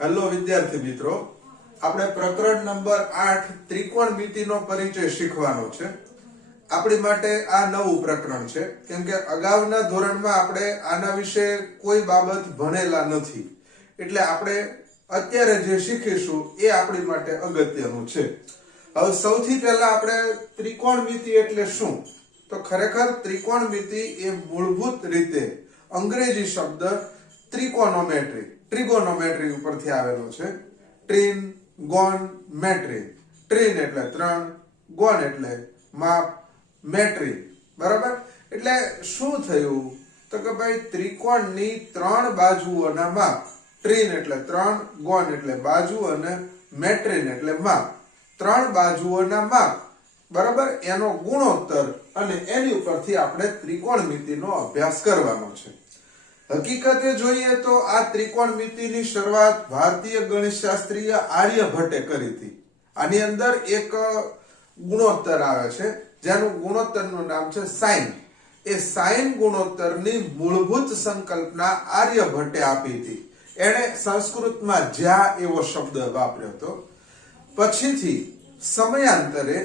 Hello વિદ્યાર્થી મિત્રો, આપણે પ્રકરણ નંબર 8 ત્રિકોણમિતિનો પરિચય શીખવાનો છે. આપણી માટે આ નવું પ્રકરણ છે કેમ કે અગાઉના ધોરણમાં આપણે આના વિશે કોઈ બાબત ભણેલા નથી, એટલે આપણે અત્યારે જે શીખીશું એ આપણી માટે અગત્યનું છે. હવે સૌથી પહેલા આપણે ત્રિકોણમિતિ એટલે શું, તો ખરેખર ત્રિકોણમિતિ એ મૂળભૂત રીતે અંગ્રેજી શબ્દ ટ્રિગોનોમેટ્રી ઉપરથી આવેલો છે. ટ્રીન ગોન મેટ્રી, ટ્રીન એટલે 3, ગોન એટલે માપ, મેટ્રી બરાબર. એટલે શું થયું તો કે ભાઈ ત્રિકોણની 3 બાજુઓના માપ, ટ્રીન એટલે 3, ગોન એટલે બાજુ અને મેટ્રીન એટલે માપ, 3 બાજુઓના માપ બરાબર એનો ગુણોત્તર અને એની ઉપરથી આપણે ત્રિકોણમિતિનો અભ્યાસ કરવાનો છે. હકીકતે જોઈએ તો આ ત્રિકોણમિતિની શરૂઆત ભારતીય ગણિતશાસ્ત્રીય આર્યભટ્ટે કરી હતી. આની અંદર એક ગુણોત્તર આવે છે જેનું ગુણોત્તરનું નામ છે સાઇન. એ સાઇન ગુણોત્તરની મૂળભૂત સંકલ્પના આર્યભટ્ટે આપી હતી. એણે સંસ્કૃતમાં જ્યા એવો શબ્દ વાપર્યો હતો. પછીથી સમયાંતરે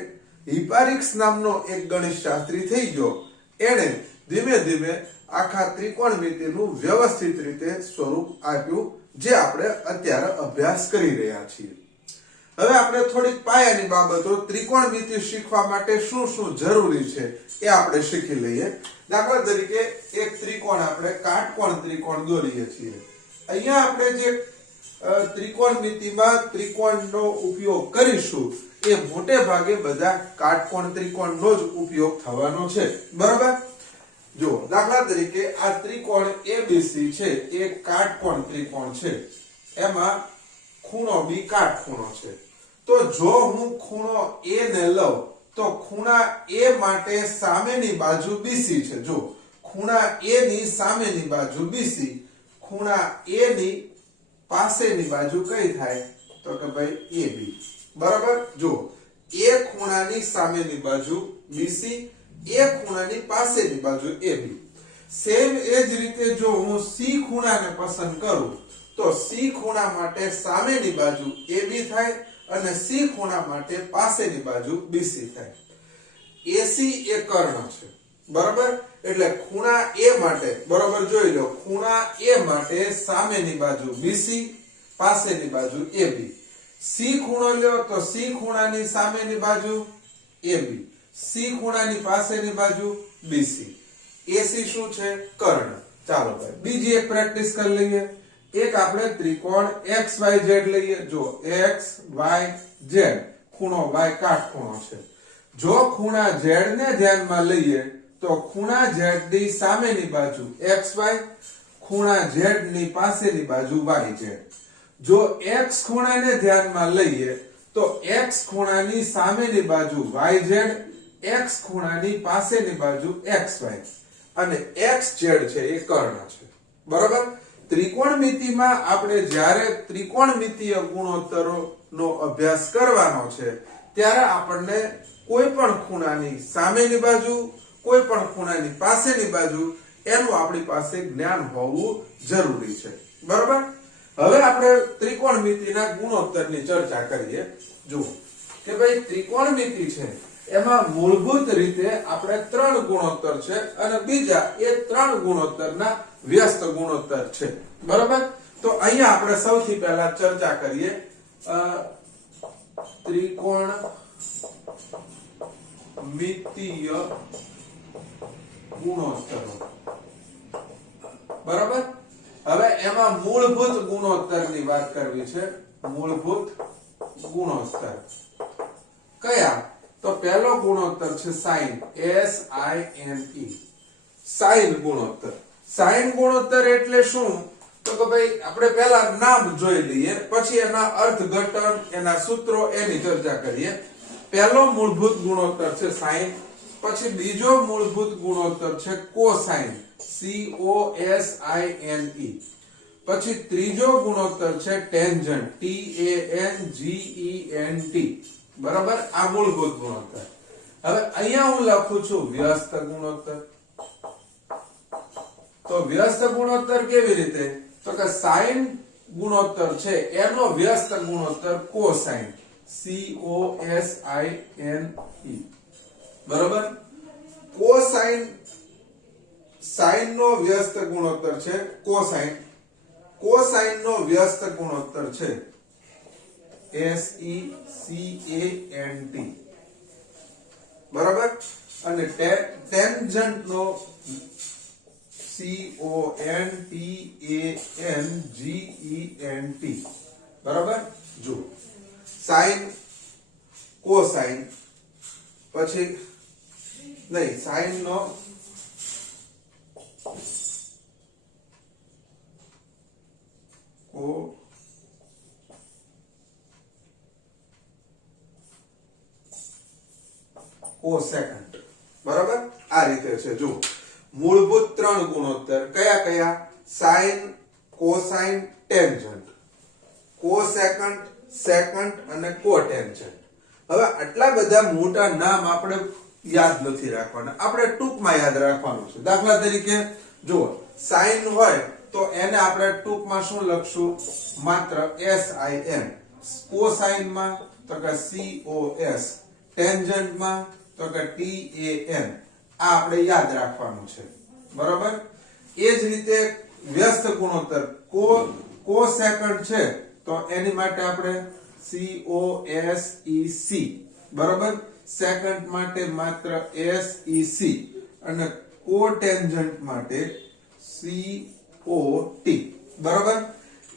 હિપારિક્સ નામનો એક ગણિતશાસ્ત્રી થઈ ગયો. એણે ધીમે ધીમે આખા ત્રિકોણમિતિનું વ્યવસ્થિત રીતે સ્વરૂપ આપ્યું, જે આપણે અત્યારે અભ્યાસ કરી રહ્યા છીએ. હવે આપણે થોડીક પાયાની બાબતો ત્રિકોણમિતિ શીખવા માટે શું શું જરૂરી છે એ આપણે શીખી લઈએ. દાખલા તરીકે એક ત્રિકોણ આપણે કાટકોણ ત્રિકોણ દોરીએ છીએ. અહીંયા આપણે જે ત્રિકોણમિતિમાં ત્રિકોણનો ઉપયોગ કરીશું એ મોટે ભાગે બધા કાટકોણ ત્રિકોણનો જ ઉપયોગ થવાનો છે બરાબર. જો દાખલા તરીકે આ ત્રિકોણ ABC છે, એ કાટકોણ ત્રિકોણ છે. એમાં ખૂણો B કાટખૂણો છે. તો જો હું ખૂણો A ને લઉં તો ખૂણા A માટે સામેની બાજુ BC છે. જો ખૂણા A ની સામેની બાજુ BC, ખૂણા A ની પાસેની બાજુ કઈ થાય તો કે ભાઈ AB બરાબર. જો A ખૂણાની સામેની બાજુ BC, એ ખૂણાની પાસેની બાજુ AB. સેમ એ જ રીતે જો હું C ખૂણાને પસંદ કરું તો C ખૂણા માટે સામેની બાજુ AB થાય અને C ખૂણા માટે પાસેની બાજુ BC થાય. AC એ કર્ણ છે બરાબર. એટલે ખૂણા A માટે બરાબર જોઈ લો, ખૂણા A માટે સામેની બાજુ BC, પાસેની બાજુ AB. C ખૂણો લ્યો તો C ખૂણાની સામેની બાજુ AB, C ખૂણાની પાસેની બાજુ BC. AC શું છે? કર્ણ. ચાલો ભાઈ બીજી એક પ્રેક્ટિસ કરી લઈએ. એક આપણે ત્રિકોણ XYZ લઈએ. જો XYZ, ખૂણો Y કાટખૂણો છે. જો ખૂણા Z ને ધ્યાનમાં લઈએ તો ખૂણા Z ની સામેની બાજુ XY, ખૂણા Z ની પાસેની બાજુ YZ. જો X ખૂણાને ધ્યાનમાં લઈએ તો X ખૂણાની સામેની બાજુ YZ, X ખૂણાની પાસેની બાજુ XY અને XZ છે એ કર્ણ છે બરાબર. ત્રિકોણમિતિમાં આપણે જ્યારે ત્રિકોણમિતિય ગુણોત્તરોનો અભ્યાસ કરવાનો છે ત્યારે આપણને કોઈ પણ ખૂણાની સામેની બાજુ, કોઈ પણ ખૂણાની પાસેની બાજુ એનું આપણી પાસે જ્ઞાન હોવું જરૂરી છે બરાબર. હવે આપણે ત્રિકોણમિતિના ગુણોત્તરની ચર્ચા કરીએ. જુઓ કે ભાઈ ત્રિકોણમિતિ છે એમાં મૂળભૂત રીતે આપણે 3 ગુણોત્તર છે અને બીજા એ 3 ગુણોત્તરના વ્યસ્ત ગુણોત્તર છે બરાબર. તો અહીંયા આપણે સૌથી પહેલા ચર્ચા કરીએ ત્રિકોણમિતિય ગુણોત્તરો બરાબર. હવે એમાં મૂળભૂત ગુણોત્તરની વાત કરવી છે. મૂળભૂત ગુણોત્તર કયા? તો પહેલો ગુણોત્તર છે સાઇન, SINE. સાઇન ગુણોત્તર. સાઇન ગુણોત્તર એટલે શું તો કે ભાઈ આપણે પહેલા નામ જોઈ લઈએ, પછી એના અર્થઘટન, એના સૂત્રો, એની ચર્ચા કરીએ. પહેલો મૂળભૂત ગુણોત્તર છે સાઇન. પછી બીજો મૂળભૂત ગુણોત્તર છે કોસાઇન, COSINE. પછી ત્રીજો ગુણોત્તર છે ટેન્જન્ટ, TANGENT બરાબર. આ મૂળભૂત ગુણોત્તર. હવે અહીંયા હું લખું છું વ્યસ્ત ગુણોત્તર. તો વ્યસ્ત ગુણોત્તર કેવી રીતે? તો કે sin ગુણોત્તર છે એનો વ્યસ્ત ગુણોત્તર કોસાઇન, COSINE, બરાબર. કોસાઇન, સાઇન નો વ્યસ્ત ગુણોત્તર છે કોસાઇન, કોસાઇન નો વ્યસ્ત ગુણોત્તર છે SECANT, બરાબર. અને ટેન્જન્ટ નો CONTANGENT, બરાબર. જો સાઇન, કોસાઇન, પછી નહીં, સાઇન નો કોસેકન્ટ, બરાબર. આ રીતે છે. જો મૂળભૂત ત્રણ ગુણોત્તર કયા કયા? સાઇન, કોસાઇન, ટેન્જન્ટ, કોસેકન્ટ, સેકન્ટ અને કોટેન્જન્ટ. હવે આટલા બધા મોટા નામ આપણે યાદ નથી રાખવાના, આપણે ટૂંકમાં યાદ રાખવાનું છે. દાખલા તરીકે જો સાઇન હોય તો એને આપણે ટૂંકમાં શું લખશું? માત્ર SIN. કોસાઇનમાં તો કે COS, ટેન્જન્ટમાં તો કે TAN. આ આપણે યાદ રાખવાનું છે, બરાબર. એ જ રીતે વ્યસ્ત ગુણોત્તર કોસેકન્ટ છે તો એની માટે આપણે COSEC, બરાબર. સેકન્ડ માટે માત્ર SEC અને કોટેન્જન્ટ માટે COT, બરાબર.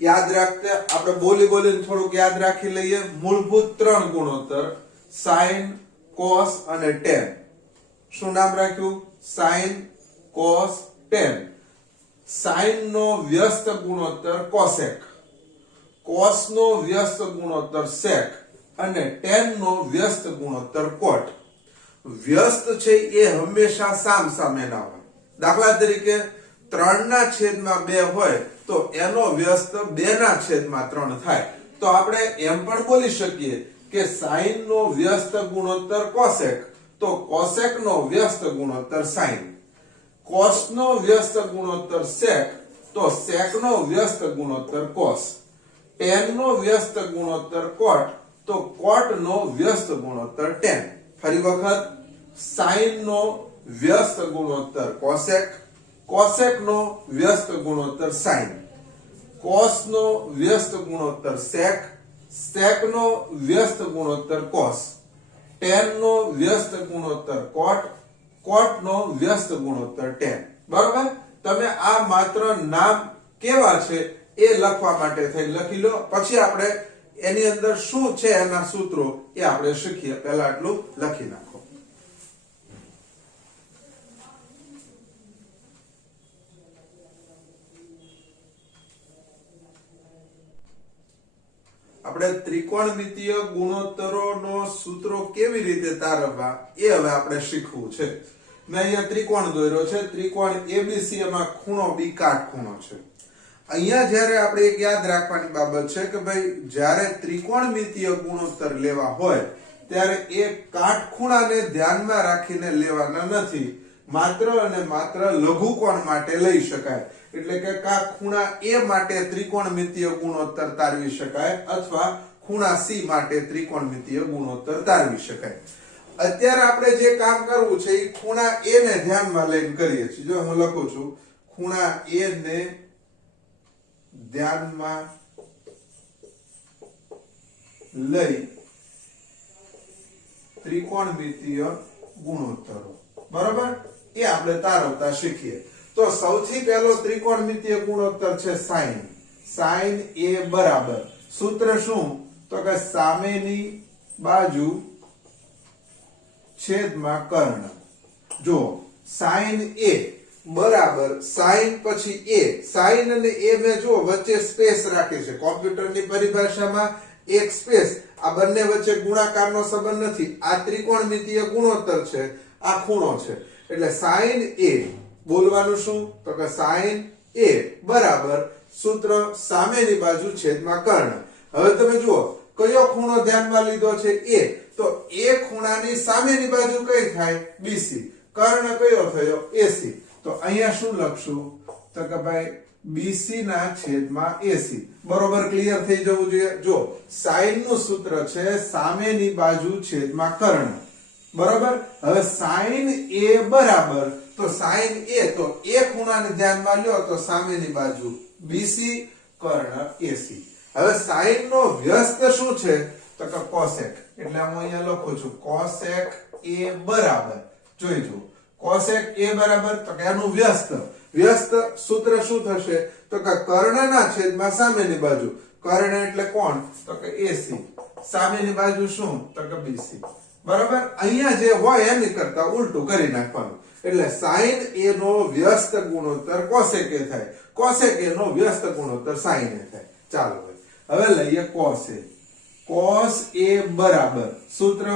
યાદ રાખતા આપણે બોલીને થોડુંક યાદ રાખી લઈએ. મૂળભૂત ત્રણ ગુણોત્તર સાઇન, કોસ અને ટેન. શું નામ રાખ્યું? Sine, cos, tan. સાઇન નો વ્યસ્ત ગુણોત્તર કોસેક, કોસ નો વ્યસ્ત ગુણોત્તર સેક અને ટેન નો વ્યસ્ત ગુણોત્તર કોટ. વ્યસ્ત છે એ હંમેશા સામસામેના હોય. દાખલા તરીકે 3/2 હોય તો એનો વ્યસ્ત 2/3 થાય. તો આપણે એમ પણ બોલી શકીએ કે સાઇન નો વ્યસ્ત ગુણોત્તર કોસેક તો કોસેક નો વ્યસ્ત ગુણોત્તર સાઇન, કોસ નો વ્યસ્ત ગુણોત્તર સેક તો સેક નો વ્યસ્ત ગુણોત્તર કોસ, ટેન નો વ્યસ્ત ગુણોત્તર કોટ તો કોટ નો વ્યસ્ત ગુણોત્તર ટેન. ફરી વખત, સાઇન નો વ્યસ્ત ગુણોત્તર કોસેક, કોસેક નો વ્યસ્ત ગુણોત્તર સાઇન, કોસ નો વ્યસ્ત ગુણોત્તર સેક, સેક નો વ્યસ્ત ગુણોત્તર કોસ, ટેન નો વ્યસ્ત ગુણોત્તર કોટ, કોટ નો વ્યસ્ત ગુણોત્તર ટેન. બરાબર. તમે આ માત્ર નામ કેવા છે એ લખવા માટે થઈ લખી લો, પછી આપણે એની અંદર શું છે એના સૂત્રો એ આપણે શીખીએ. પહેલા આટલું લખી નાખો. આપણે ત્રિકોણમિતીય ગુણોત્તરોનો સૂત્રો કેવી રીતે તારવવા એ હવે આપણે શીખવું છે. મેં અહીંયા ત્રિકોણ દોર્યો છે. ત્રિકોણ ABC, એમાં ખૂણો B કાટખૂણો છે. અહીંયા જ્યારે આપણે એક યાદ રાખવાની બાબત છે કે ભાઈ જ્યારે ત્રિકોણમિતીય ગુણોત્તર લેવા હોય ત્યારે એ કાટખૂણાને ધ્યાનમાં રાખીને લેવાના નથી, માત્ર અને માત્ર લઘુકોણ માટે લઈ શકાય. એટલે કે કા ખૂણા A માટે ત્રિકોણમિતીય ગુણોત્તર તારવી શકાય અથવા ખૂણા C માટે ત્રિકોણમિતીય ગુણોત્તર તારવી શકાય. અત્યારે આપણે જે કામ કરવું છે એ ખૂણા A ને ધ્યાનમાં લઈને કરીએ છીએ. જો હું લખું છું ખૂણા A ને ધ્યાનમાં લઈ ત્રિકોણમિતીય ગુણોત્તરો, બરાબર, એ આપણે તારવતા શીખીએ. તો સૌથી પહેલો ત્રિકોણમિતીય ગુણોત્તર છે સાઇન. સાઇન A બરાબર સૂત્ર શું? તો કે સામેની બાજુ છેદમાં કર્ણ. જો સાઇન A બરાબર સાઇન પછી A, સાઇન અને A મેં જો વચ્ચે સ્પેસ રાખી છે. કોમ્પ્યુટરની પરિભાષામાં એક સ્પેસ, આ બંને વચ્ચે ગુણાકારનો સંબંધ નથી. આ ત્રિકોણમિતીય ગુણોત્તર છે, આ ખૂણો છે. એટલે સાઇન A બોલવાનું શું? તો કે સાઇન A બરાબર સૂત્ર સામેની બાજુ છેદમાં કર્ણ. હવે તમે જુઓ કયો ખૂણો ધ્યાનમાં લીધો છે? A. તો A ખૂણાની સામેની બાજુ કઈ થાય? BC. કર્ણ કયો થયો? AC. તો અહીંયા શું લખશું? તો કે ભાઈ BC ના છેદમાં AC બરોબર ક્લિયર થઈ જવું જોઈએ જો sin નું સૂત્ર છે સામેની બાજુ છેદમાં કર્ણ બરોબર હવે sin A બરાબર તો sin A તો એ ખૂણાને ધ્યાનમાં લ્યો તો સામેની બાજુ BC કર્ણ AC હવે sin નો વ્યસ્ત શું છે તો કે cosec એટલે હું અહીંયા લખું છું cosec A બરાબર જોઈજો cosec A બરાબર તો કે એનું વ્યસ્ત સૂત્ર શું થશે તો કે કર્ણના છેદમાં સામેની બાજુ કર્ણ એટલે કોણ તો કે AC સામેની બાજુ શું તો કે BC બરાબર અહીંયા જે હોય એની કરતા ઉલટું કરી નાખવાનું એટલે sin A નો વ્યસ્ત ગુણોત્તર cosec A થાય cosec A નો વ્યસ્ત ગુણોત્તર sin A થાય ચાલો હવે લઈએ cos A cos A બરાબર સૂત્ર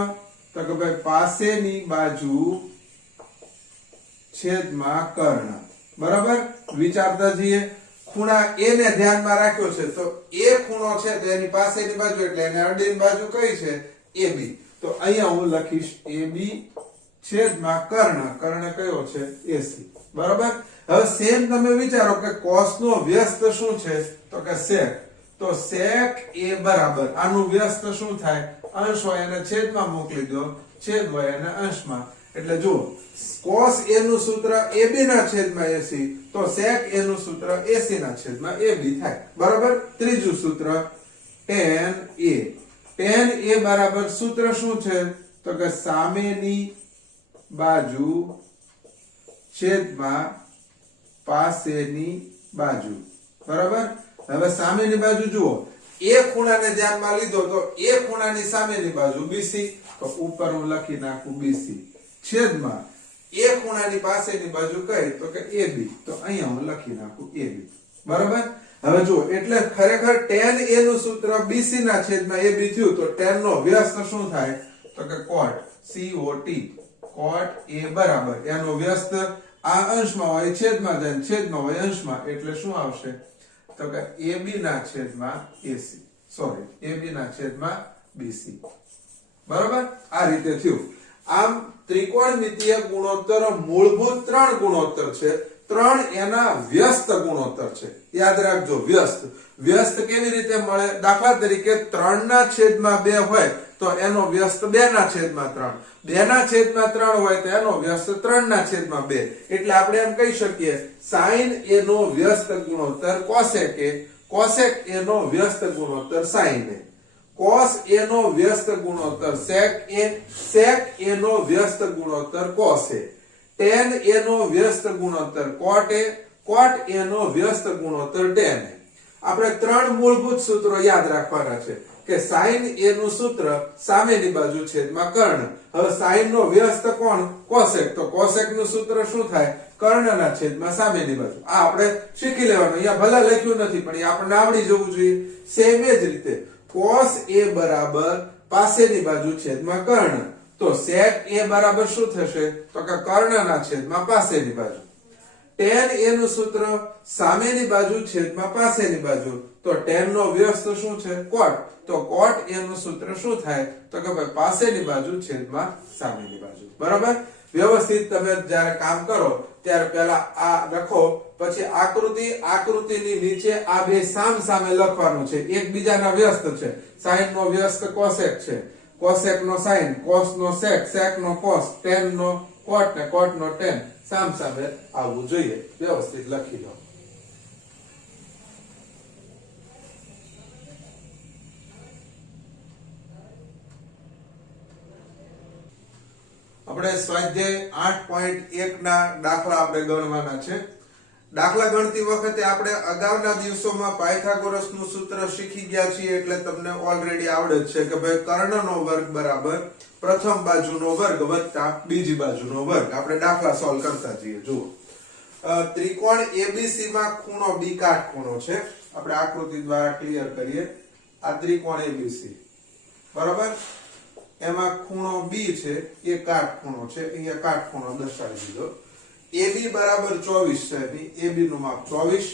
તો કે ભાઈ પાસેની બાજુ છેદમાં કર્ણ બરાબર વિચારતા જઈએ ખૂણા A ને ધ્યાનમાં રાખ્યો છે તો A ખૂણો છે તો એની પાસેની બાજુ એટલે એને અડીની બાજુ કઈ છે AB તો અહીંયા હું લખીશ AB છેદમાં કર્ણ કયો છે AC બરાબર હવે સેમ તમે વિચારો કે cos નો વ્યસ્ત શું છે તો કે sec તો sec A બરાબર આનું વ્યસ્ત શું થાય અંશ હોય એને છેદમાં મોકલી દો છેદ હોય એને અંશમાં એટલે જુઓ cos A નું સૂત્ર AB ના છેદમાં AC તો sec A નું સૂત્ર AC ના છેદમાં AB થાય બરાબર ત્રીજું સૂત્ર tan A tan A બરાબર સૂત્ર શું છે તો કે સામેની બાજુ છેદમાં પાસેની બાજુ બરાબર હવે સામેની બાજુ જુઓ A ખૂણાને ધ્યાનમાં લીધો તો A ખૂણાની સામેની બાજુ BC તો ઉપર હું લખી નાખું BC છેદમાં A ખૂણાની પાસેની બાજુ કઈ તો કે AB તો અહીંયા હું લખી નાખું AB બરાબર હવે જુઓ એટલે ખરેખર tan A નું સૂત્ર BC ના છેદમાં AB થયું તો tan નો વ્યસ્ત શું થાય તો કે cot cot A બરાબર એનો વ્યસ્ત આ અંશમાં હોય છેદમાં જાય છેદમાં હોય અંશમાં એટલે શું આવશે તો કે AB ના છેદમાં AC સોરી AB ના છેદમાં BC બરાબર આ રીતે થયું આમ ત્રિકોણમિતીય ગુણોત્તર મૂળભૂત ત્રણ ગુણોત્તર છે ત્રણ એના વ્યસ્ત ગુણોત્તર છે યાદ રાખજો વ્યસ્ત કેવી રીતે મળે દાખલા તરીકે 3 ના છેદમાં 2 હોય તો એનો વ્યસ્ત 2 ના છેદમાં 3 2 ના છેદમાં 3 હોય તો એનો વ્યસ્ત 3 ના છેદમાં 2 એટલે આપણે એમ કહી શકીએ sin A નો વ્યસ્ત ગુણોત્તર cosec A નો વ્યસ્ત ગુણોત્તર sin A cos A નો વ્યસ્ત ગુણોત્તર sec A નો વ્યસ્ત ગુણોત્તર cos A tan A નો વ્યસ્ત ગુણોત્તર cot A નો વ્યસ્ત ગુણોત્તર tan A આપણે ત્રણ મૂળભૂત સૂત્રો યાદ રાખવાના છે કે sin A નું સૂત્ર સામેની બાજુ છેદમાં કર્ણ હવે sin નો વ્યસ્ત કોણ cosec તો cosec નું સૂત્ર શું થાય કર્ણના છેદમાં સામેની બાજુ આ આપણે શીખી લેવાનું અહીંયા ભલે લખ્યું નથી પણ એ આપણને આવડી જવું જોઈએ સેમ જ રીતે cos A બરાબર પાસેની બાજુ છેદમાં કર્ણ તો sec A બરાબર શું થશે તો કે કર્ણના છેદમાં પાસેની બાજુ tan A નું સૂત્ર સામેની બાજુ છેદમાં પાસેની બાજુ તો tan નો વ્યસ્ત શું છે cot તો cot A નું સૂત્ર શું થાય તો કે ભાઈ પાસેની બાજુ છેદમાં સામેની બાજુ બરાબર વ્યવસ્થિત તમે જ્યારે કામ કરો ત્યારે પહેલા આ લખો પછી આકૃતિની નીચે આ બે સામે લખવાનું છે એકબીજાના વ્યસ્ત છે sin નો વ્યસ્ત cosec છે cosec નો sin cos નો sec sec નો cos tan નો cot ને cot નો tan સામે આવવું જોઈએ વ્યવસ્થિત લખી લો આપણે સ્વાધ્યાય 8.1 ના દાખલા આપણે ગણવાના છે દાખલા ગણતી વખતે આપણે અગાઉના દિવસોમાં પાયથાગોરસનું સૂત્ર શીખી ગયા છીએ એટલે તમને ઓલરેડી આવડે જ છે કે ભાઈ કર્ણનો વર્ગ બરાબર પ્રથમ બાજુનો વર્ગ વત્તા બીજી બાજુનો વર્ગ આપણે દાખલા સોલ્વ કરતા જઈએ જુઓ ત્રિકોણ ABC માં ખૂણો B કાટખૂણો છે આપણે આકૃતિ દ્વારા ક્લિયર કરીએ આ ત્રિકોણ ABC બરાબર એમાં ખૂણો B છે એ કાટખૂણો છે અહીંયા કાટખૂણો દર્શાવી દીધો AB બરાબર 24 સેમી AB નું માપ 24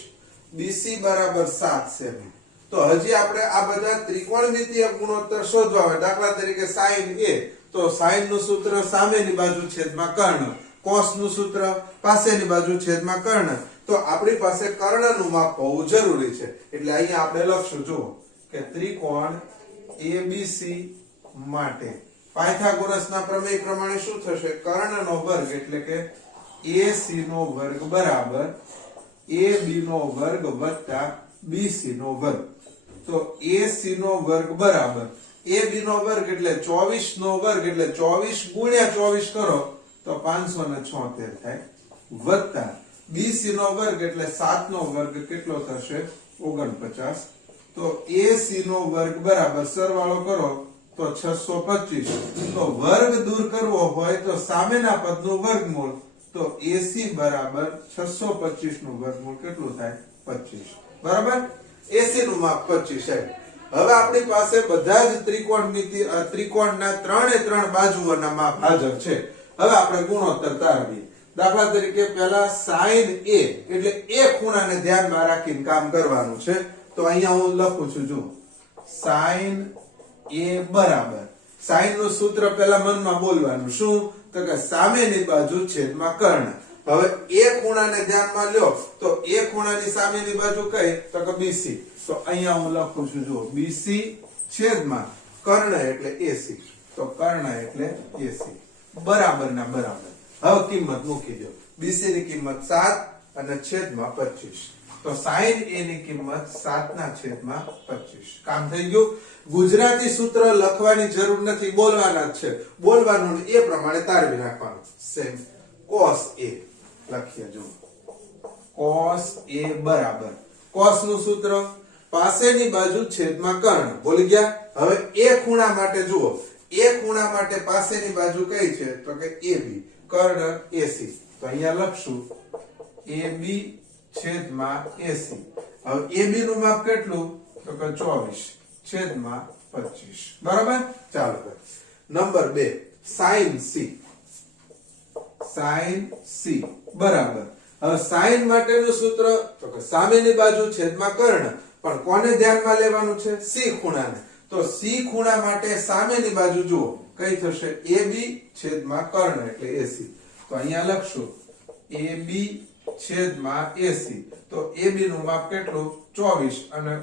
BC બરાબર 7 સેમી તો હજી આપણે આ બધા ત્રિકોણમિતીય ગુણોત્તર શોધવા હોય દાખલા તરીકે sin A તો sin નું સૂત્ર સામેની બાજુ છેદમાં કર્ણ cos નું સૂત્ર પાસેની બાજુ છેદમાં કર્ણ તો આપણી પાસે કર્ણનું માપ હોવું જરૂરી છે એટલે અહીંયા આપણે લખશું જુઓ કે ત્રિકોણ ABC માટે પાયથાગોરસના પ્રમેય પ્રમાણે શું થશે કર્ણનો વર્ગ એટલે કે AC નો વર્ગ બરાબર AB નો વર્ગ વત્તા BC નો વર્ગ તો AC નો વર્ગ બરાબર AB નો વર્ગ એટલે 24 નો વર્ગ એટલે 24 ગુણ્યા 24 કરો તો 576 થાય વત્તા BC નો વર્ગ એટલે 7 નો વર્ગ કેટલો થશે 49 તો AC નો વર્ગ બરાબર સરવાળો કરો તો 625 તો વર્ગ દૂર કરવો હોય તો સામેના પદનું વર્ગમૂળ તો AC બરાબર 625 નું વર્ગમૂળ કેટલું થાય 25 બરાબર AC નું માપ 25 છે હવે આપણી પાસે બધા જ ત્રિકોણના ત્રણે ત્રણ બાજુઓના માપ હાજર છે હવે આપણે ગુણોત્તર તારવીએ દાખલા તરીકે પહેલા sin A એટલે એ ખૂણાને ધ્યાનમાં રાખીને કામ કરવાનું છે તો અહીંયા હું લખું છું જો sin A બરાબર sin નું સૂત્ર પહેલા મનમાં બોલવાનું શું તો કે સામેની બાજુ છેદમાં કર્ણ હવે એ ખૂણાને ધ્યાનમાં લ્યો તો એ ખૂણાની સામેની બાજુ કઈ તો કે BC તો અહીંયા હું લખું છું જો BC છેદમાં કર્ણ એટલે AC તો કર્ણ એટલે AC બરાબર ના બરાબર હવે કિંમત મૂકી દો BC ની કિંમત 7 અને છેદમાં 25 તો sin A ની કિંમત 7 ના છેદમાં 25 કામ થઈ ગયું ગુજરાતી સૂત્ર લખવાની જરૂર નથી બોલવાના જ છે બોલવાનું એ પ્રમાણે તારવી નાખવાનું સેમ cos A લખીએ જો cos A બરાબર cos નું સૂત્ર પાસેની બાજુ છેદમાં કર્ણ બોલી ગયા હવે એ ખૂણા માટે જુઓ એ ખૂણા માટે પાસેની બાજુ કઈ છે તો કે AB કર્ણ AC તો અહીંયા લખશું AB છેદમાં AC હવે AB નું માપ કેટલું તો કે 24 છેદમાં 25 બરાબર ચાલો નંબર 2 sin C બરાબર હવે sin માટેનું સૂત્ર તો કે સામેની બાજુ છેદમાં કર્ણ પણ કોને ધ્યાનમાં લેવાનું છે C ખૂણાને તો C ખૂણા માટે સામેની બાજુ જુઓ કઈ થશે AB છેદમાં કર્ણ એટલે AC તો અહીંયા લખશું AB છેદમાં AC તો AB નું માપ કેટલું 24 અને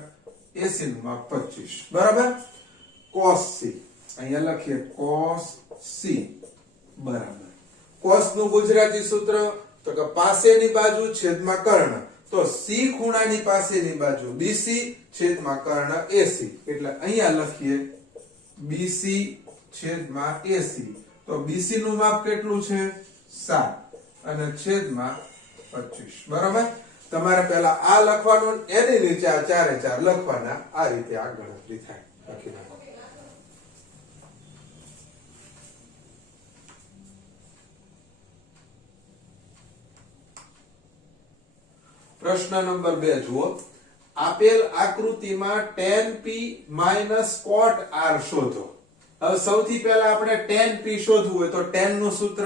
AC નું માપ 25 બરાબર cos C અહીંયા લખીએ cos C બરાબર cos નું ગુજરાતી સૂત્ર તો કે પાસેની બાજુ છેદમાં કર્ણ તો C ખૂણાની પાસેની બાજુ BC છેદમાં કર્ણ AC એટલે અહીંયા લખીએ BC છેદમાં AC તો BC નું માપ કેટલું છે 7 અને છેદમાં 25 બરાબર તમારે પહેલા આ લખવાનું એની નીચે આ ચારે ચાર લખવાના આ રીતે આ ગણતરી થાય લખી નાખો પ્રશ્ન નંબર 2 જુઓ આપેલ આકૃતિમાં tan P - cot R શોધો હવે સૌથી પહેલા આપણે tan P શોધવું હોય તો tan નું સૂત્ર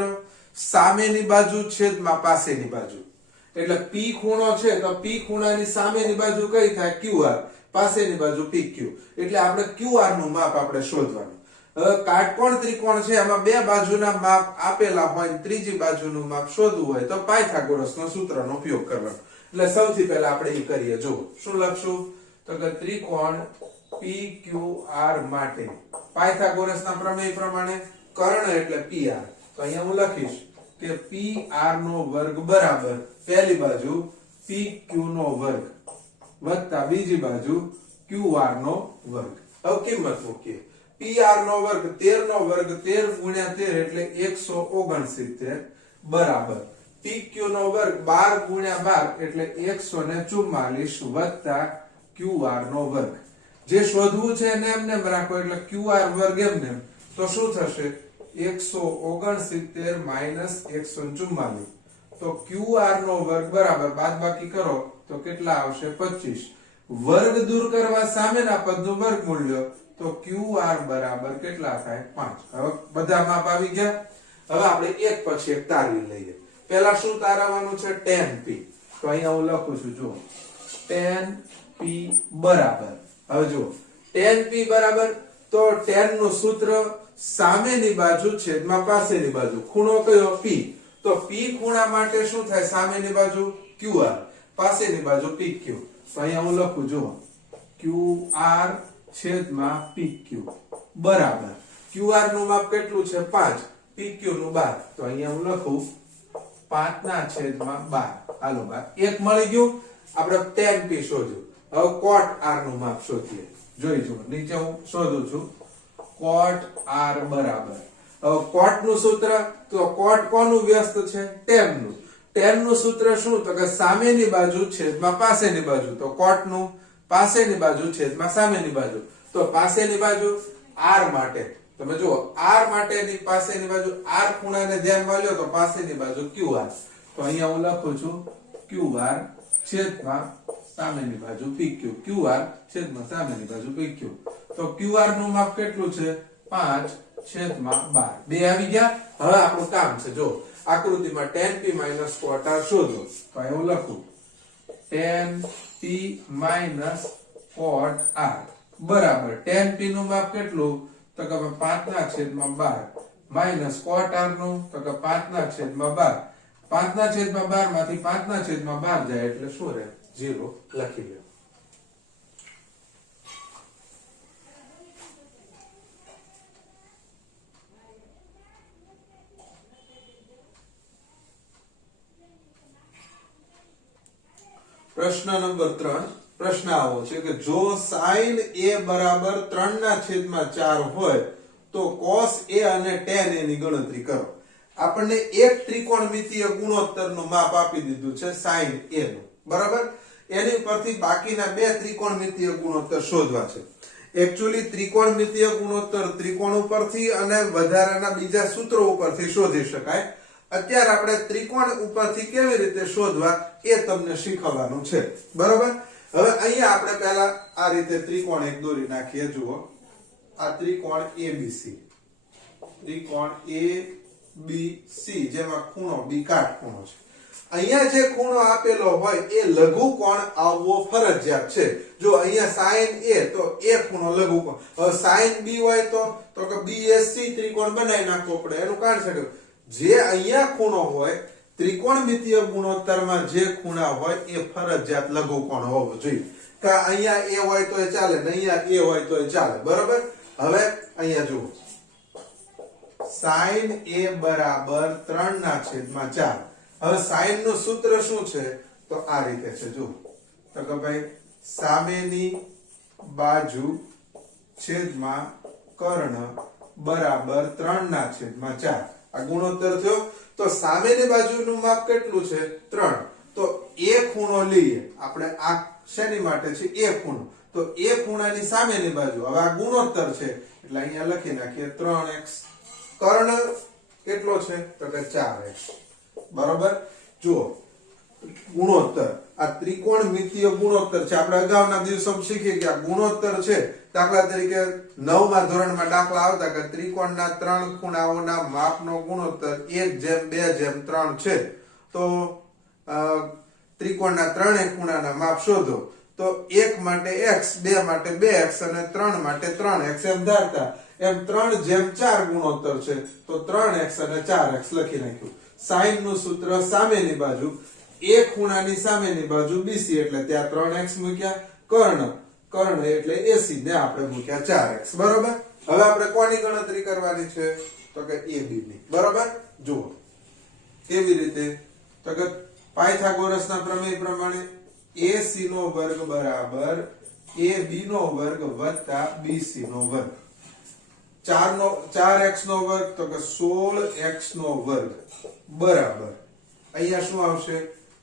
સામેની બાજુ છેદમાં પાસેની બાજુ એટલે P ખૂણો છે તો P ખૂણાની સામેની બાજુ કઈ થાય QR પાસેની બાજુ PQ એટલે આપણે QR નું માપ આપણે શોધવાનું હવે કાટકોણ ત્રિકોણ છે એમાં બે બાજુના માપ આપેલા હોય ત્રીજી બાજુનું માપ શોધવું હોય તો પાયથાગોરસના સૂત્રનો ઉપયોગ કરવાનો એટલે સૌથી પહેલા આપણે એ કરીએ જો શું લખશું તો કે ત્રિકોણ PQR માટે પાયથાગોરસના પ્રમેય પ્રમાણે કર્ણ એટલે PR તો અહીંયા હું લખીશ કે PR નો વર્ગ બરાબર પહેલી બાજુ PQ નો વર્ગ વત્તા બીજી બાજુ QR નો વર્ગ હવે કિંમત મૂકીએ PR નો વર્ગ 13 નો વર્ગ 13 ગુણ્યા 13 એટલે 169 બરાબર PQ નો વર્ગ 12 ગુણ્યા 12 એટલે 144 વત્તા QR નો વર્ગ જે શોધવું છે એને એમને રાખો એટલે QR વર્ગ એમને તો શું થશે 169 માઈનસ 144 તો QR નો વર્ગ બરાબર બાદબાકી કરો તો કેટલા આવશે 25 વર્ગ દૂર કરવા સામેના પદનું વર્ગમૂળ લ્યો તો QR બરાબર કેટલા થાય 5 હવે બધા માપ આવી ગયા હવે આપણે એક પછી એક તારવી લઈએ પહેલા શું તારવવાનું છે tan P તો અહીંયા હું લખું છું જો tan P બરાબર હવે જો tan P બરાબર તો tan નું સૂત્ર સામેની બાજુ છેદમાં પાસેની બાજુ ખૂણો કયો P તો P ખૂણા માટે શું થાય સામેની બાજુ QR પાસેની બાજુ PQ. તો અહીંયા હું લખું જો QR છેદમાં PQ બરાબર QR નું માપ કેટલું છે 5, PQ નું 12. તો અહીંયા હું લખું 5 ના છેદમાં 12. હાલો બાર એક મળી ગયું. આપણે tan P શોધ્યું. હવે cot R નું માપ શોધીએ. જોઈ જુઓ નીચે હું શોધું છું cot R બરાબર. હવે cot નું સૂત્ર તો cot કોનું વ્યસ્ત છે tan નું. tan નું સૂત્ર શું તો કે સામેની બાજુ છેદમાં પાસેની બાજુ. તો cot નું પાસેની બાજુ છેદમાં સામેની બાજુ. તો પાસેની બાજુ R માટે તમે જુઓ R માટેની પાસેની બાજુ R ખૂણાને ધ્યાનમાં લ્યો તો પાસેની બાજુ QR. તો અહીંયા હું લખું છું QR છેદમાં સામેની બાજુ PQ. QR છેદમાં સામેની બાજુ PQ. તો QR નું માપ કેટલું છે 5 છેદમાં 12. બે આવી ગયા. હવે આપણું કામ છે જો આકૃતિમાં tan P - cot R શોધો. તો અહીં હું લખું tan P - cot R બરાબર tan P નું માપ કેટલું તો કે 5 ના છેદમાં 12 માઈનસ cot R નું તો કે 5 ના છેદમાં 12. 5 ના છેદમાં 12 માંથી 5 ના છેદમાં 12 જાય એટલે શું રહે 0 લખી લો. પ્રશ્ન નંબર 3. પ્રશ્ન આવો છે કે જો sin a બરાબર 3 ના છેદમાં 4 હોય તો cos a અને tan a ની ગણતરી કરો. આપણને એક ત્રિકોણમિતીય ગુણોત્તરનું માપ આપી દીધું છે sin a નું બરાબર. એની પરથી બાકીના બે ત્રિકોણમિતીય ગુણોત્તર શોધવા છે. એક્ચ્યુઅલી ત્રિકોણમિતીય ગુણોત્તર ત્રિકોણ ઉપરથી અને વધારાના બીજા સૂત્રો ઉપરથી શોધી શકાય. અત્યારે આપણે ત્રિકોણ ઉપરથી કેવી રીતે શોધવા એ તમને શીખવવાનું છે બરાબર. હવે અહીંયા આપણે પહેલા આ રીતે ત્રિકોણ એક દોરી નાખીએ. જુઓ આ ત્રિકોણ ABC. ત્રિકોણ ABC જેમાં ખૂણો B કાટખૂણો છે. અહીંયા જે ખૂણો આપેલો હોય એ લઘુકોણ આવવો ફરજિયાત છે. જો અહીંયા sin A તો એ ખૂણો લઘુકોણ. હવે sin B હોય તો કે BSC ત્રિકોણ બનાવી નાખવો પડે. એનું કારણ છે જે અહીંયા ખૂણો હોય ત્રિકોણમિતીય ગુણોત્તરમાં જે ખૂણા હોય એ ફરજિયાત લઘુકોણ હોવો જોઈએ. કે અહીંયા A હોય તો એ ચાલે ને અહીંયા A હોય તો એ ચાલે બરાબર. હવે અહીંયા જુઓ sin A બરાબર 3 ના છેદમાં 4. હવે sin નું સૂત્ર શું છે તો આ રીતે છે. જુઓ તો કે ભાઈ સામેની બાજુ છેદમાં કર્ણ બરાબર 3 ના છેદમાં 4. આ ગુણોત્તર થયો. તો સામેની બાજુનું માપ કેટલું છે 3. તો એ ખૂણો લઈએ આપણે. આ શેની માટે છે એ ખૂણો. તો એ ખૂણાની સામેની બાજુ. હવે આ ગુણોત્તર છે એટલે અહીંયા લખી નાખીએ 3x. કર્ણ કેટલો છે તો કે 4x બરાબર. જુઓ ગુણોત્તર આ ત્રિકોણમિતીય ગુણોત્તર છે. આપણે અગાઉના દિવસોમાં શીખી કે આ ગુણોત્તર છે. દાખલા તરીકે 9મા ધોરણમાં દાખલા આવતા કે ત્રિકોણના 3 ખૂણાઓના માપનો ગુણોત્તર 1:2:3 છે. તો ત્રિકોણના 3 ખૂણાના માપ શોધો. તો 1 માટે x, 2 માટે 2x અને 3 માટે 3x એમ ધારતા એમ 3:4 ગુણોત્તર છે. તો 3x અને 4x લખી નાખ્યું. sin નું સૂત્ર સામેની બાજુ એ ખૂણાની સામેની બાજુ BC એટલે ત્યાં 3x મૂક્યા. કર્ણ એટલે AC ને આપણે મૂક્યા 4x બરાબર. હવે આપણે કોની ગણતરી કરવાની છે તો કે AB ની બરાબર. જુઓ કેવી રીતે તો કે પાયથાગોરસના પ્રમેય પ્રમાણે AC નો વર્ગ બરાબર AB નો વર્ગ વત્તા BC નો વર્ગ. 4x નો વર્ગ તો કે 16x નો વર્ગ બરાબર. અહીંયા શું આવશે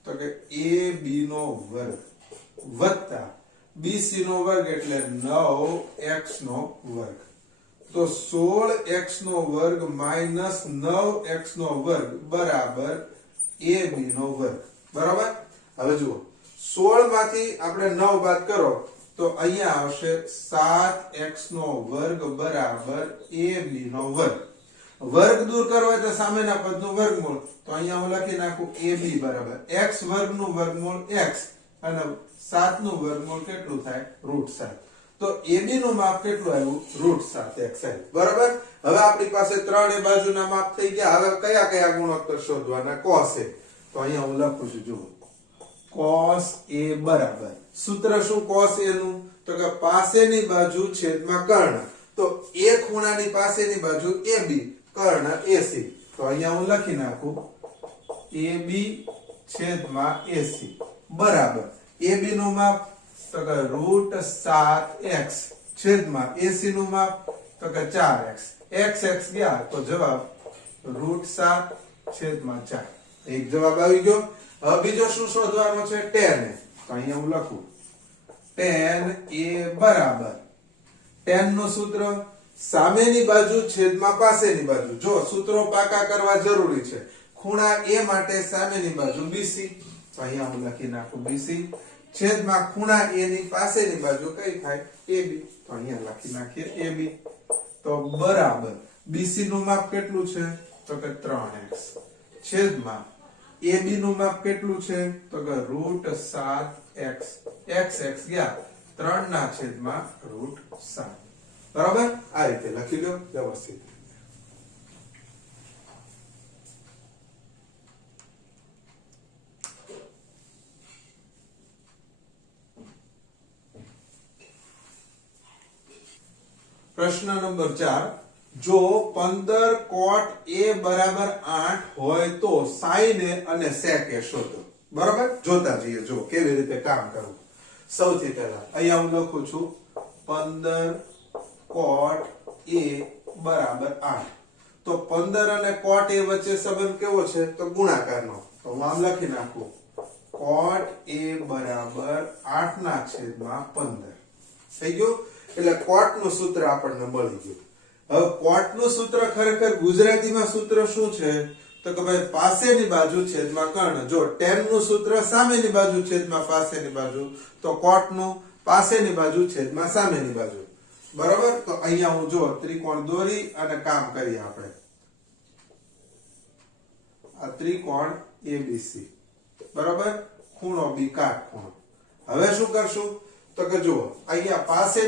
તો કે AB નો વર્ગ વત્તા BC નો વર્ગ એટલે 9x નો વર્ગ. તો 16x નો વર્ગ માઈનસ 9x નો વર્ગ બરાબર AB નો વર્ગ બરાબર. હવે જુઓ 16 માંથી આપણે 9 બાદ કરો તો અહીંયા આવશે 7x નો વર્ગ બરાબર AB નો વર્ગ. વર્ગ દૂર કરવો હોય તો સામેના પદનું વર્ગમૂળ. તો અહીંયા હું લખી નાખું AB બરાબર x વર્ગનું વર્ગમૂળ x અને 7 નું વર્ગમૂળ કેટલું થાય √7. તો AB નું માપ કેટલું આવ્યું √7x આવ્યું બરાબર. હવે આપણી પાસે ત્રણે બાજુના માપ થઈ ગયા. હવે કયા કયા ગુણોત્તર શોધવાના cos A. તો અહીંયા હું લખું છું જુઓ cos a બરાબર સૂત્ર શું cos a નું તો કે પાસેની બાજુ છેદમાં કર્ણ તો a ખૂણાની પાસેની બાજુ ab કર્ણ ac તો અહીંયા હું લખી નાખું ab છેદમાં ac બરાબર ab નું માપ તો કે √7x છેદમાં ac નું માપ તો કે 4x x ગયા તો જવાબ √7 છેદમાં 4 એક જવાબ આવી ગયો હવે બીજો શું શોધવાનો છે tan તો અહીંયા હું લખું tan a બરાબર tan નું સૂત્ર સામેની બાજુ છેદમાં પાસેની બાજુ જો સૂત્રો પાકા કરવા જરૂરી છે ખૂણા a માટે સામેની બાજુ bc તો અહીંયા હું લખી નાખું bc છેદમાં ખૂણા a ની પાસેની બાજુ કઈ થાય ab તો અહીંયા લખી નાખીએ ab તો બરાબર bc નું માપ કેટલું છે તો કે 3x છેદમાં ab નું માપ કેટલું છે તો કે √7x x ગયા 3 ના છેદમાં √7 બરાબર આ રીતે લખી લો વ્યવસ્થિત પ્રશ્ન નંબર 4 જો 15 cot a બરાબર 8 હોય તો sin a અને sec a શોધો બરાબર જોતા જઈએ જો કેવી રીતે કામ કરવું સૌથી પહેલા અહીંયા હું લખું છું 15 cot a બરાબર 8 તો 15 અને cot a વચ્ચે સંબંધ કેવો છે તો ગુણાકારનો તો હું આમ લખી નાખું cot a બરાબર 8 ના છેદમાં 15 થઈ ગયું એટલે cot નું સૂત્ર આપણને મળી ગયું હવે cot નું સૂત્ર ખરેખર ગુજરાતીમાં સૂત્ર શું છે તો કે ભાઈ પાસેની બાજુ છેદમાં કર્ણ જો tan નું સૂત્ર સામેની બાજુ છેદમાં પાસેની બાજુ તો cot નું પાસેની બાજુ છેદમાં સામેની બાજુ બરાબર તો અહીંયા હું જો ત્રિકોણ દોરી અને કામ કરીએ આપણે આ ત્રિકોણ abc બરાબર ખૂણો b કાટખૂણો હવે શું કરશું તો કે જો અહીંયા પાસે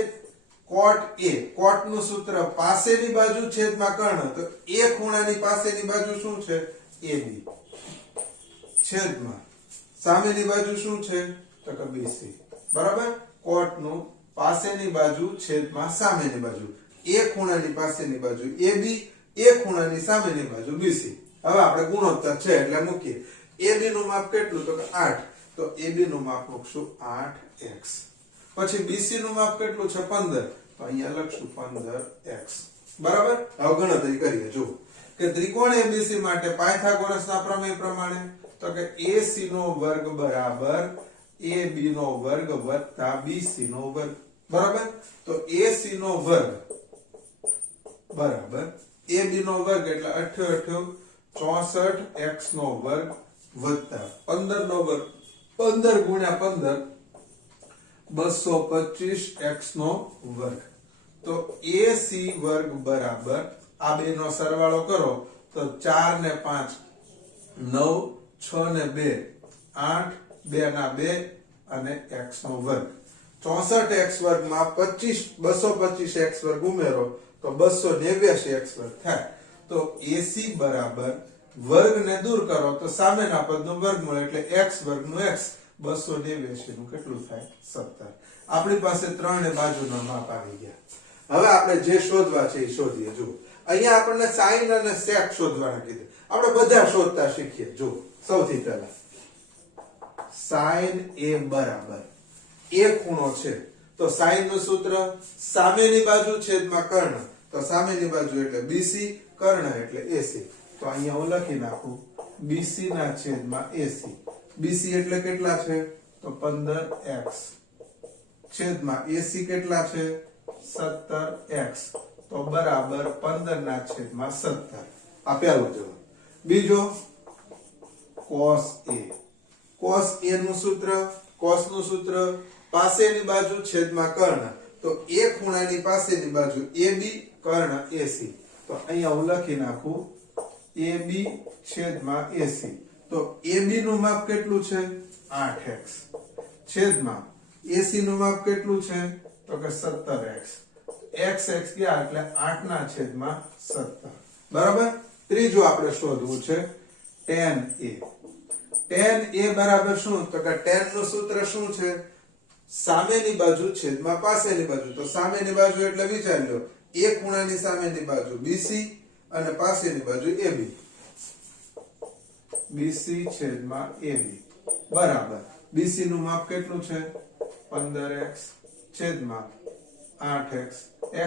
cot a cot નું સૂત્ર પાસેની બાજુ છેદમાં કર્ણ તો a ખૂણાની પાસેની બાજુ શું છે ab છેદમાં સામેની બાજુ શું છે તો કે bc બરાબર cot નું પાસેની બાજુ છેદમાં સામેની બાજુ a ખૂણાની પાસેની બાજુ ab a ખૂણાની સામેની બાજુ bc હવે આપણે ગુણોત્તર છે એટલે મૂકીએ ab નું માપ કેટલું તો કે 8 તો ab નું માપ મૂકશું 8x પછી BC નું માપ કેટલું છે 15 તો અહીંયા લખશું 15x બરાબર હવે ગણતરી કરીએ જો કે ત્રિકોણ ABC માટે પાયથાગોરસના પ્રમેય પ્રમાણે તો કે AC નો વર્ગ બરાબર AB નો વર્ગ વત્તા BC નો વર્ગ બરાબર તો AC નો વર્ગ બરાબર AB નો વર્ગ એટલે 64x નો વર્ગ વત્તા 15 નો વર્ગ 15 ગુણ્યા 15 225x નો વર્ગ તો AC વર્ગ બરાબર આ બે નો સરવાળો કરો તો 4 ને 5 9 6 ને 2 8 2 ના 2 અને x નો વર્ગ 64x વર્ગમાં 225x વર્ગ ઉમેરો તો 289x વર્ગ થાય તો AC બરાબર વર્ગને દૂર કરો તો સામેના પદનું વર્ગમૂળ એટલે x વર્ગનું x 289 નું કેટલું થાય 17 આપણી પાસે 3 ને બાજુના માપ આવી ગયા હવે આપણે જે શોધવા છે એ શોધીએ જો અહીંયા આપણને sin અને sec શોધવાના કીધું આપણે બધા શોધતા શીખીએ જો સૌથી પહેલા sin a બરાબર a ખૂણો છે તો sin નું સૂત્ર સામેની બાજુ છેદમાં કર્ણ તો સામેની બાજુ એટલે BC કર્ણ એટલે AC તો અહીંયા હું લખી નાખું BC ના છેદમાં AC BC એટલે કેટલા છે તો 15x છેદમાં AC કેટલા છે 17x તો બરાબર 15 ના છેદમાં 17 આ પહેલો જવાબ બીજો cos a નું સૂત્ર cos નું સૂત્ર પાસેની બાજુ છેદમાં કર્ણ તો a ખૂણાની પાસેની બાજુ AB કર્ણ AC તો અહીંયા હું લખી નાખું AB છેદમાં AC તો AB નું માપ કેટલું છે 8x છેદમાં AC નું માપ કેટલું છે તો કે 17x x ગયા એટલે 8 ના છેદમાં 17 બરાબર ત્રીજું આપણે શોધવું છે tan a tan a બરાબર શું? તો કે tan નું સૂત્ર શું છે? સામેની બાજુ છેદમાં પાસેની બાજુ. તો સામેની બાજુ એટલે વિચાર લો, a ખૂણાની સામેની બાજુ BC અને પાસેની બાજુ AB. BC છેદમાં AB બરાબર BC નું માપ કેટલું છે? 15x છેદમાં 8x.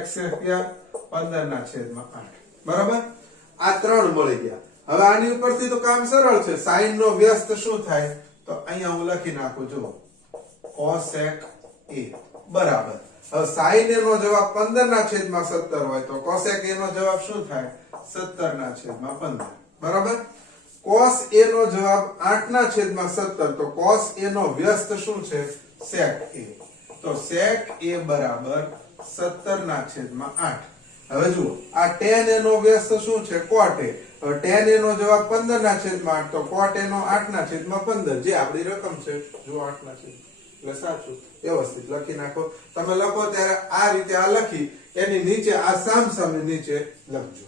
x એ ક્યાં? 15 ના છેદમાં 8. બરાબર, આ ત્રણ મળી ગયા. હવે આની ઉપરથી તો કામ સરળ છે. sin નો વ્યસ્ત શું થાય? તો અહીંયા હું લખી નાખું, જુઓ, cosec a બરાબર. હવે sin a નો જવાબ 15 ના છેદમાં 17 હોય તો cosec a નો જવાબ શું થાય? 17 ના છેદમાં 15. બરાબર, cos a નો જવાબ 8 ના છેદમાં 17 તો cos a નો વ્યસ્ત શું છે? sec a. તો sec a બરાબર 17 ના છેદમાં 8. હવે જુઓ, આ tan a નો વ્યસ્ત શું છે? cot a. હવે tan a નો જવાબ 15 ના છેદમાં 8 તો cot a નો 8 ના છેદમાં 15, જે આપણી રકમ છે. જો 8 ના છેદમાં, એટલે સાચું. વ્યવસ્થિત લખી નાખો. તમે લખો ત્યારે આ રીતે આ લખી એની નીચે આ સામ સામે નીચે લખજો.